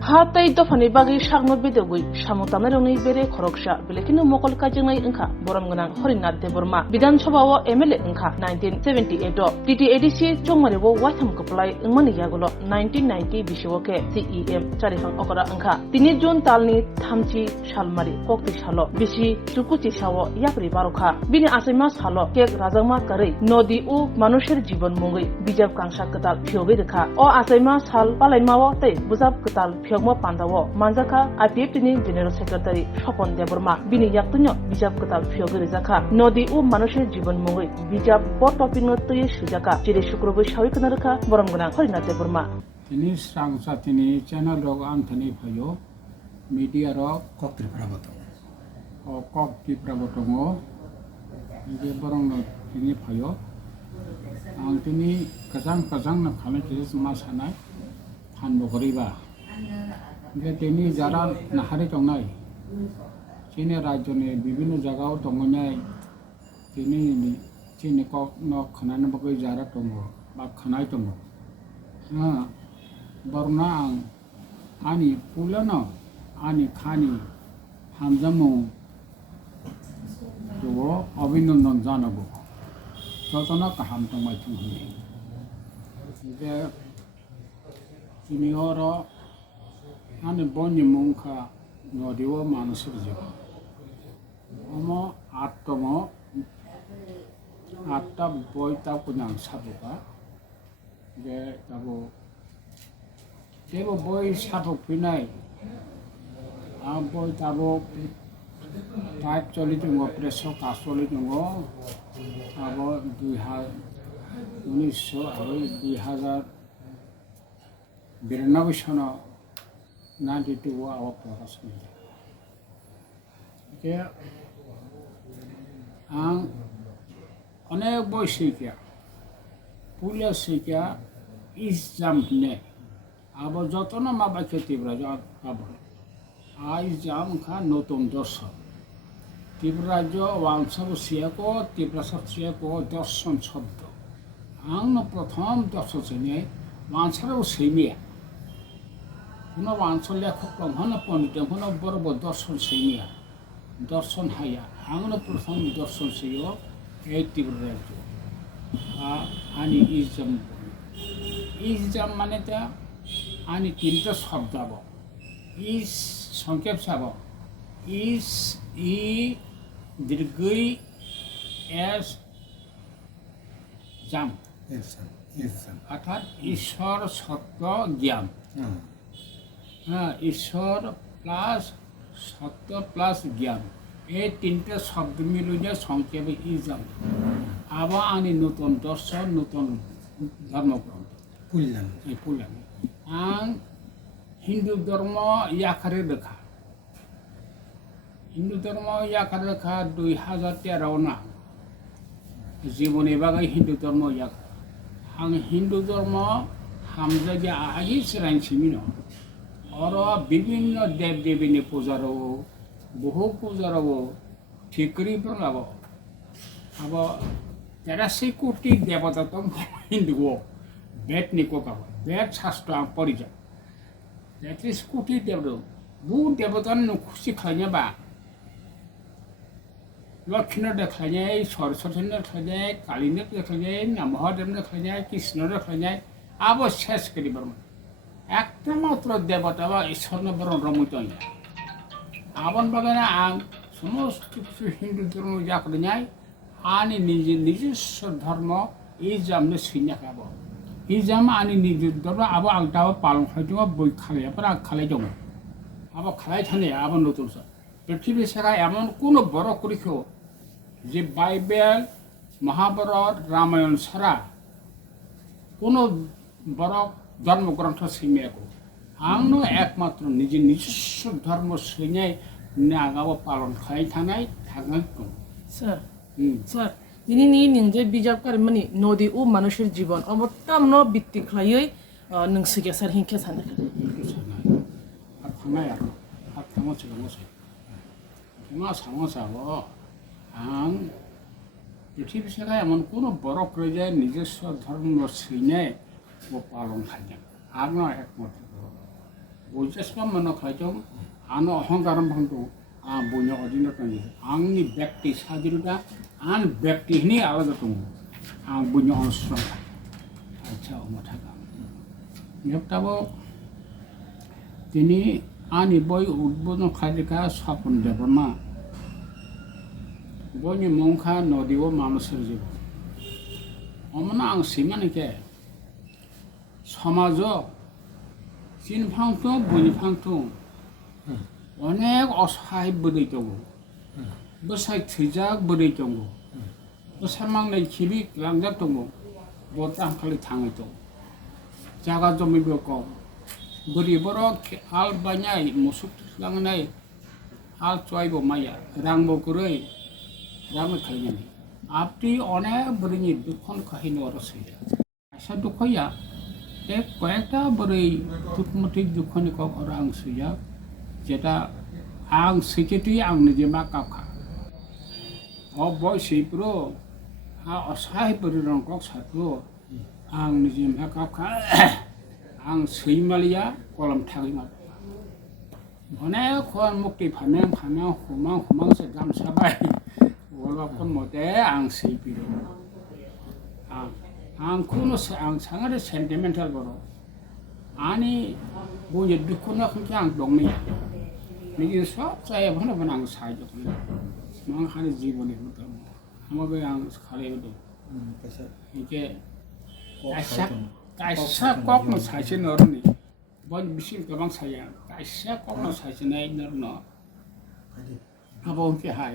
Hatai dofani bagi shagno bidogui shamutamne rongni bere khoroksha belekinu mokol kajingai ingkha boram gunang Horinat Deborma Bidan Sabhawo MLA ingkha 1978 TTADC chongmarebo waitham kuplai ingmani yagulo 1990 bishiwoke CEM charifang okora ingkha 3 June talni thamchi salmari kokti salo bishi chukuchi sawo yapri barokha bini asaima salo kek rajangma karei nodi u manusher jibon mungui bijab kangsa ketal phiobe rekha o asaima sal palaimao tei bujab ketal Pyogmo Pandawo, Manjaka, IPFTini General Secretary Shopon Deborma, Bini Yaktunyo, Bijab Katal Pyogiri Zaka, Nodi U Manusher Jibon Mungui, Bijab Port Topino Tuye Shujaka, Jiri Shukrobu Shawikanaraka, Boromgana, Horinat Deborma. Tini Sangsa Tini Channel Log Anthony Payo, Media Rock, Kokti Praboto. or Kokti Prabotongo, Borong Tini Payo, Anthony Kazang Nakamakis Masanai, Hanbogriba. তিনি যারা নাহারে টংনাই চীনে রাজ্যনে বিভিন্ন জায়গাও টংনাই তিনি চীনে cock ন খানানো বগৈ যারা টং বা খানাই টং বরনা আং আনি পুলানো আনি খানি হামজামু তো অভিনন্দন জানাবো যতনা কাহাম টংমাই টং যে চিনিয়র Ani boni mungka nodiwa manusir jiwa. Omo atomo atta boy tapu nang sabuka. Je tabu boy sabuk pinai. Boy tabu type choli tungo preso kasoli tungo. Abo 2092 সন 92 আওয়া পড়াশোনা যে আং অনেক বই শিখিয়া পুলিশ শিখিয়া ইসজাম নে আবার যতন মাবা তীব্রা আবার আইজাম খা নতুন দর্শন তীব্রাজ্য ওয়াংসব সিয়াকো তীব্রা সিয়াকো দর্শন শব্দ আং প্রথম দর্শন শ্রেণী ওয়াংসারও সেইমিয়া কোনো ওয়াংসল লেখক হন পণ্ডিত হন বড় দর্শন সেইমিয়া দর্শন হাইয়া আংনো প্রথম দর্শন সেইও এই তীব্র রাজ্য আনি ইসজাম মানে তা আনি তিনটা শব্দ আব ইস সংক্ষেপ চাব ইস ই দীর্ঘই এস জাম অর্থাৎ ঈশ্বর সত্য জ্ঞান ঈশ্বর প্লাস সত্য প্লাস জ্ঞান এই তিনটে শব্দ মিলিয়ে সংক্ষেপে ইসলাম আবার আনি নতুন দর্শন নতুন ধর্মগ্রন্থ পুলান আং হিন্দু ধর্ম ইয়াকারে লেখা হিন্দু ধর্ম ইয়াকারে লেখা 2013 না জীবনে বাগাই হিন্দু ধর্ম ইয়াক आं हिंदू धर्म हामजागे आगि सिरांसिमिनो और विभिन्न देव देवीनि पूजारो बहु पूजारो ठिकरी प्रलाबो अब 83 कोटी देवता तो हिंदुओ बेट निको का बेट शास्त्र परिजा 33 कोटी देवता बु देवता नु खुशी खाने बा लक्ष्मण देखाने सरस्वती देखाने कालीने देखाने महादेव देखाने कृष्ण देखाने आबो शेष करी बरम একটা মাত্র দেবতা বা ঈশ্বর বরং রমিত আবন বাগানে আং সমস্ত কিছু হিন্দু ধর্ম যা করে নেয় আনি নিজস্ব ধর্ম এই জামনে সিনে খাব এই জাম আনি নিজের ধর্ম আবো আংটাও পালন খাইতে বই খালে পর আং খালাই দङ আবো খালাই থানে আবো নতুন পৃথিবী ছাড়া এমন কোন বড় করিখো যে বাইবেল মহাভারত রামায়ণ ছাড়া কোন বড় ধর্মগ্রন্থ সিমিয়াকো আংনো একমাত্র নিজস্ব ধর্ম সিনাই নাগাবো পালন খাই থানাই থাকাই স্যার তিনি নিজে বিজাব কারিমানি নদী ও মানুষের জীবন অবতামনো ভিত্তি খাইयै নংসিকে স্যার হিংকে সানে আর থানাই আর থামো ছিলামছে मा समस्याब आं पृथ्वी सारा एमन कोनो बड़ प्रजा নিজস্ব ধর্ম সিনে ও পালন খাইয়া आंनो एकमात्र 오제스가 뭐나 가정 안 어항가람 방도 아 뭐냐 어디나 거니 앙니 백티 사디르다 안 백티 니 알아도 ang bunyo ang strong acha umataga yaptabo tini ani boy udbono khadika sapun deborma boni mongkha nodiwo manusir jibo omna ang simanike samajo sinphangto buniphangto অনেক অসহায় বदै दङ বসাই थैजाक বदै दङ सामांनाय खिबि लांजाक दङ बरदाम खालि थाङै दं जागा जमिबो कम बोरैबर हाल बायनाय मुसुक लांनाय हाल चुवाइबो माइया रांबो गुरै रामो खालायनानै आपति अनेक बोरैनि दुखन काहिनी रसैया आसा दुखया एक कयेकटा बोरै दुखमति दुखनि कक रां सैया जेटा आं सैकेति आं निजे मा काखा अ बय सैप्रो आ असहाय बोरै रं कक साप्रो आं निजे मा काखा आं सैमालिया कलम थागै मा अनेक खन मुक्ति फामें हुमां से गामसाबाय वलबन मते आं सैपिरो आं खुनु आं सांगारे सेन्टिमेन्टेल बरो आनी बय दुखना खंखे आं दंनि निजे सब जाय भन आं साइज खने मा हानि जीवनि मत हमबे आं खाले दो पैसा इके काइसा कक न साइसे नरनि बन बिसिम गोबां साया काइसा कक न साइसे नाय नरन आबो के हाय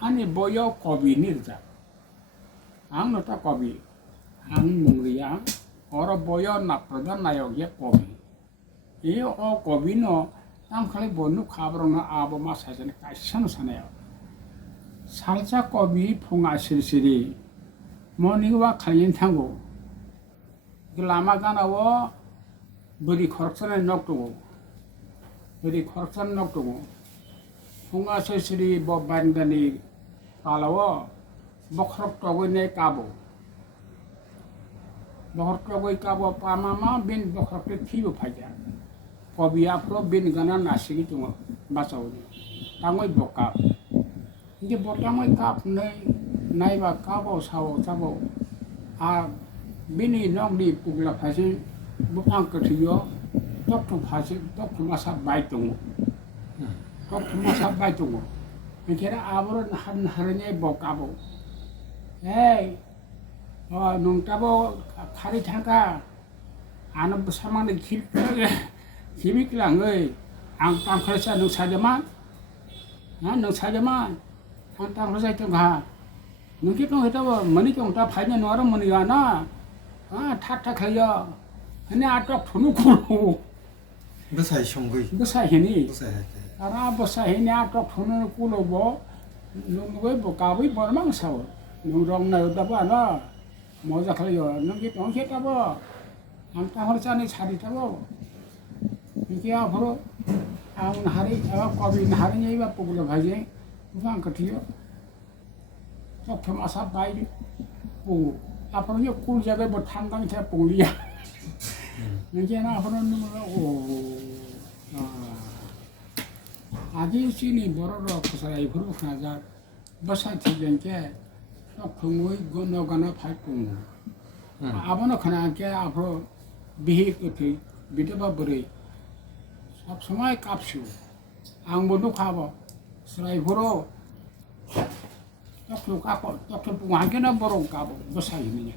हानि बयो कवि निरजा आं नता कवि आं मुंगरिया और बयो ना प्रधान नायक ये कवि ये ओ कवि न आं खालि बनु खाब्रनो आबो मा साइसे काइसा न सानाया सालसा कवि फुङा सिरसिरि मर्निंवा खालिन थांगो लामा गानावो बोरि खरखसनाय नक दङ बोरि खरखसन नक दङ फुङा सिरसिरि ब बान्दानि पालावो बखरक तगैनाय काबो बखरक तगै काबो पामामा बिन बखरक थिबो फाइजा कविया फ्रो बिन गाना नासिगि दङ बासाव ताङै बका इदि बटामै काप नै नायबा काबाव साव जाबो आ बिनि नगनि पुगला फासि बुखां कथियो तक फासि तक मासा बाय दङ तक मासा बाय दङ बेखेरा आबर हारने बकाबो ए नंताबो खारि थांगा आनो सामाने खिबिक्लाङै आं तांखरसा नोंसाजोमा हा नोंसाजोमा आं तांखरसा जायतोंहा नोंखि दं हेताबो मनि दंता फायनो नर मनिगाना हा थाथा खायो हने आटक थुनु खुनु बसाय संगै बसाय हेनि बसाय आरा बसाय हेनि आटक थुनु कुलबो नंगै बकाबै बरमां साव नों रं नाय दाबा ना मजा खायो नोंखि दं हेताबो आं तांखरसानि सारिताबो नोंखि आफरो आं हारि एबा कवि हारिनि बा पुगला भाजे बुखां कथियो तक मासा बाय पु आपन ये कुल जगह ब थांदां थे पुलिया नजे ना आपन ओ आदि सिनि बरर खसाय फुरु खाजा बसाय थिजनके तखमै गन गन फाय पुं आबन खना के आपरो बिहि कथि बिदबा बरै सब समय कापसु आंबो दुखाबो स्रायफुरो तक पुङाकेना बरं काबो बसायनि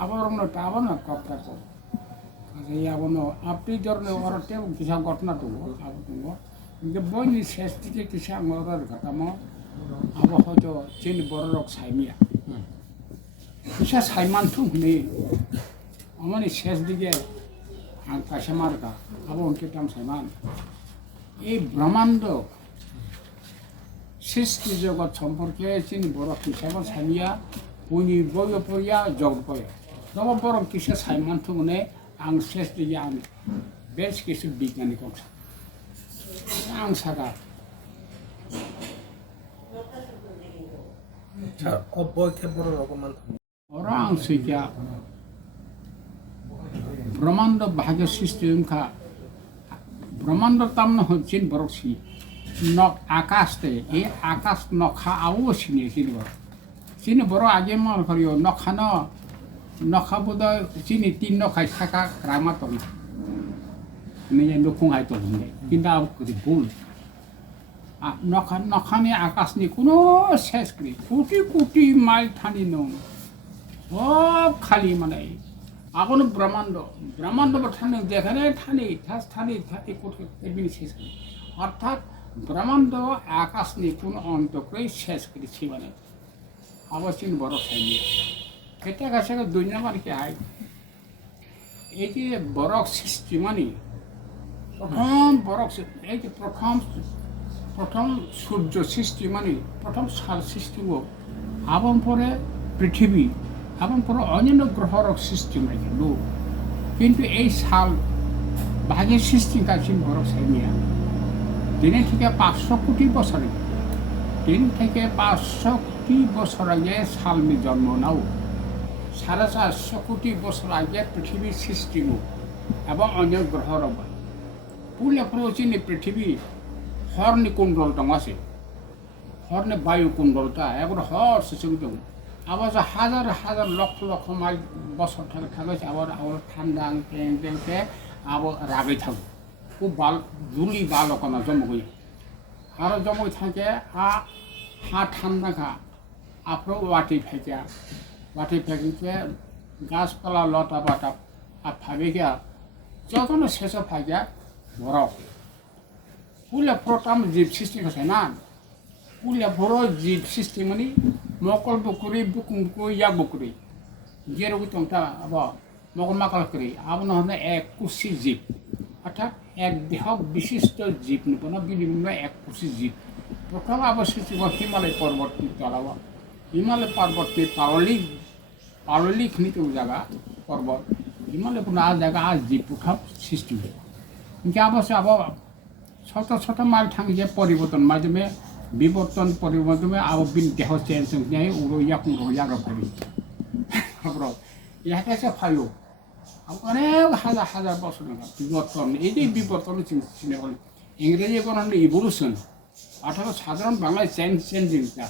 आबरनो ताबनो कपटाको आजै आबनो आपति जरने अरते किसा घटना दङ आबो दङ जे बनि सेस्टिके किसा मरर घटामो आबो हयतो चिन बररक साइमिया किसा साइमान थु ने अमनि सेस दिगे आं कासा मारका आबो उनके ताम साइमान ए ब्रह्मांड सृष्टि जगत सम्पर्के चिन बर किसाबो सामिया उनि बयो पया जग पय तब बर किसा साइमान थुने आं सेस दिगे आं बेस किसु बिज्ञानिक आं सागा 자, 뭐 캐버러고만 orang sejak ब्रह्मांड भाग्य सिस्टम का ব্রহ্মাণ্ড তামন হচ্ছেন বরকসি নখ আকাশতে এই আকাশ নখা আও চিনি চিনি বড় চিনি বড় আগে মনে করিও নখানো নখা বোধ চিনি তিন নখাই থাকা রামা তো না নিজে নখুং হাই তো কিন্তু আব করি ভুল নখানি আকাশনি কোনো শেষ করি কোটি কোটি মাইল ঠানি নং সব খালি মানে আগুন ব্রহ্মাণ্ড ব্রহ্মাণ্ড ঠানি যেখানে ঠানি ঠাস ঠানি থাকি কোটি এমনি শেষ করি অর্থাৎ ব্রহ্মাণ্ড আকাশ নিয়ে কোনো অন্ত করে শেষ করেছি মানে অবশ্যই বড় খাইনি এটা কাছে 2 নম্বর কি হয় এই যে বরফ সৃষ্টি মানে প্রথম বরফ এই যে প্রথম সূর্য সৃষ্টি মানে প্রথম সাল সৃষ্টি হোক এবং পরে পৃথিবী এবং পরে অন্যান্য গ্রহর সৃষ্টি হয়েছে লোক কিন্তু এই সাল ভাগের সৃষ্টি কাছে বরফ সাইনিয়া দিনে থেকে 500 কোটি বছর আগে দিন থেকে 500 কোটি বছর আগে সালমি জন্ম নাও 450 কোটি বছর আগে পৃথিবীর সৃষ্টি হোক এবং অন্য গ্রহর পুলে প্রচিন পৃথিবী হরনি কুণ্ডল দং আছে হরনি বায়ু কুণ্ডলটা এবার হর সেসব দং আবার হাজার হাজার লক্ষ লক্ষ মাইল বছর থাকে আবার আবার ঠান্ডা টেনতে আবার রাগে থাকবে খুব বাল জুলি বালকনা জমগই আর জমই থাকে হা ঠান্ডা খা আপর ওয়াটি ফেঁকা ওয়াটি ফেঁকে গাছপালা লতা পাতা আর ফাঁকে গিয়া যখন শেষ ফাঁকা বরফ পুলে প্রথম জীব সৃষ্টি করছে না পুলে বড় জীব সৃষ্টি মানে মকল বকুরি বুকুমকু ইয়া বকুরি যেরকম তোমটা আবার মকল মাকল করি আবার হলে এক কুশি জীব অর্থাৎ এক দেহ বিশিষ্ট জীব নিবন বিভিন্ন এক কুশি জীব প্রথম আবার সৃষ্টি হিমালয় পর্বতটি তলাব হিমালয় পর্বতটি পারলিক নিতে জায়গা পর্বত হিমালয় কোনো আজ জায়গা আজ জীব প্রথম সৃষ্টি হয় কিন্তু অবশ্য আবার ছোট ছোট মাল থাকি যে পরিবর্তন মাধ্যমে বিবর্তন পরিবর্তনে আবার দেহ চেঞ্জ হয়ে উড়িয়া কুড়িয়া করি খবর ইয়াকে ফাইল অনেক হাজার হাজার বছর বিবর্তন এই যে বিবর্তন চিন্তা করেন ইংরেজি বলেন ইভলিউশন অর্থাৎ সাধারণ বাংলায় চেঞ্জিংটা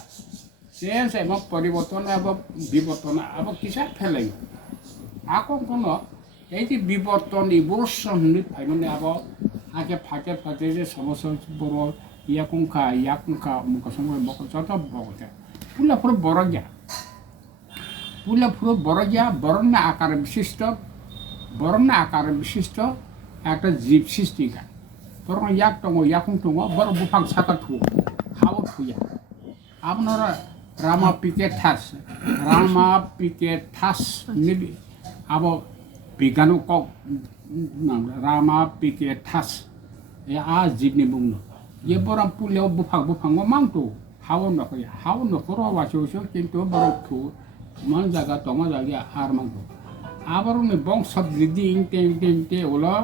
চেঞ্জ এবং পরিবর্তন এবং বিবর্তন এবং কিছু ফেলে এখন কোনো এই যে বিবর্তন ইভলিউশন ফাইনে আবার আগে ফাঁকে ফাঁকে যে সমস্যা বড় ইয়াকুংখা মুখ সময় যত বলতে পুলা পুরো বড় গিয়া বরণ্য আকার বিশিষ্ট একটা জীব সৃষ্টিকা বরং ইয়াক দङ ইয়াকুং দङ বড় বুফাং সাকা থু হাও থুয়া আপনারা রামা পিকেটাস নিবি আবো বিজ্ঞান কক রামা পিকেটাস आ जीवनि बुंनो ये बरम पुलियाव बुफाङाव मांतो हाव नखया हाव नखर वासो किन्तु बरम थु मन जागा दङ जागा आर मांतो आबरनि बंश बृद्धि टें ओला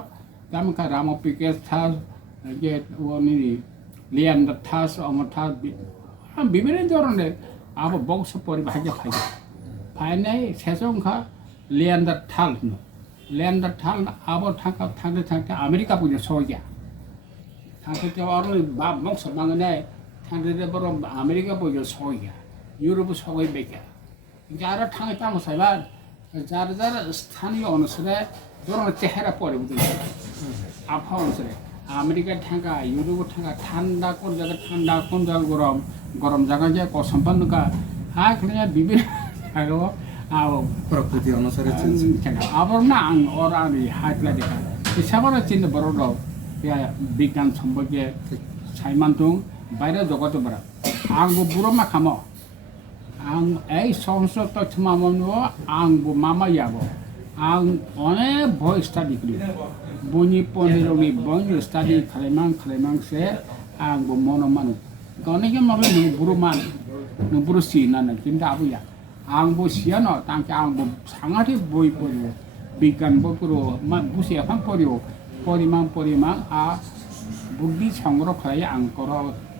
तामका राम पिकेस थास जे ओनि लियान्डार थास अमथास বিভিন্ন ধরনের আবার বংশ পরিভাগে ফাইনাই শেষংখা লিয়ান্ডার থাল আবার থাকতে আমেরিকা পর্যন্ত সহজা थांते और बाप मंग सबांगने थांते बर अमेरिका बयजो सौया यूरोप सौय बेका जारा थांगे ताम साइबा जार स्थानीय अनुसारे दरन चेहरा पड़े बुझे आबहावा अनुसारे अमेरिका थांगा यूरोप थांगा ठंडा कोन जागा गरम जागा जे कसम्पन्न का हाखने विभिन्न आगो आव प्रकृति अनुसारे आबर ना और आनि हातला देखा इसाबार चिन्ह बरदो বিজ্ঞান সম্পর্কে সাইমান্তুং বাইরে জগতে বরা आंबो बुरो मा खामो आं এই সমস্ত তথ্য মামনো आंबो मामा याबो आं अनेक भय स्टाडि करि बनि पनेरनि बनि स्टाडि खालामांसे आंबो मनो मानु गनेके माबे नु बुरो मान नु बुरो सिना ना किन्ता आबुया आंबो सियानो तांके आंबो सांगाथि बय परियो बिज्ञान बपुरो मा बुसिया फां परियो परिमाण आ बुद्धि संग्रह खालाय आं कर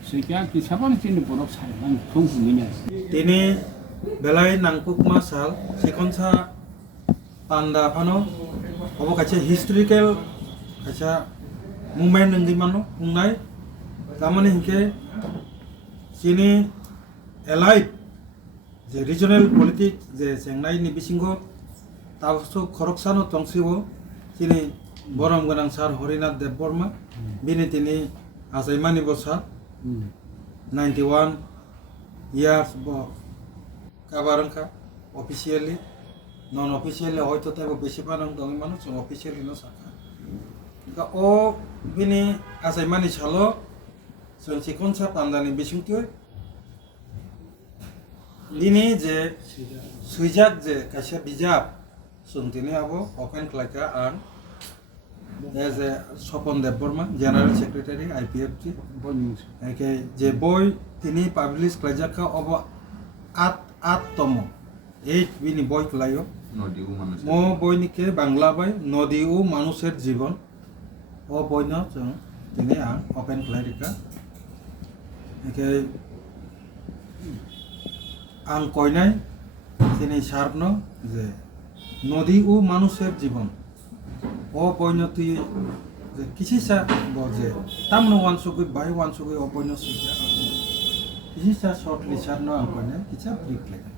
सैका किसाबान चिन्ह बरफ साइबान थुंगुनिया तिनि बेलाय नांकुकमा साल सिखनसा पान्डा फानो अब काचे हिस्टोरिकल काचा মুম্বাই নঙ্গি মানো বুंनाय তামানে হিংকে চিনি এলাইভ যে রিজনাল পলিটিক্স যে চেংনাইनि बिसिंगो ताबसो खरकसानो तंसिबो चिनि बरम गोनां सार हरिनाथ देबबर्मा बिनि तिनि आजायमानि बसा 91 years bo kabarangka officially non officially hoyto tebo beshi panang dongi manu chung officially no saka ka o bini asaimani chalo chung sikonsa pandani bisingtyo bini je suijak je kaisa bijab chung tini abo open klaika an as a Sopon Deborma General Secretary IPFT okay je boy tini publish klajaka obo at tomo 8 bini boy klayo mo boy nike bangla bai nodi u manusher jibon o boy no chung tini an open klarika okay an koinai tini sharpno je nodi u manusher jibon o পরিণতি যে কিছিসা বজে তামনো ওয়ানসুগৈ by ওয়ানসুগৈ অপন্য সিজা কিছিসা short লিসার ন আমপানে কিছা brick লাগে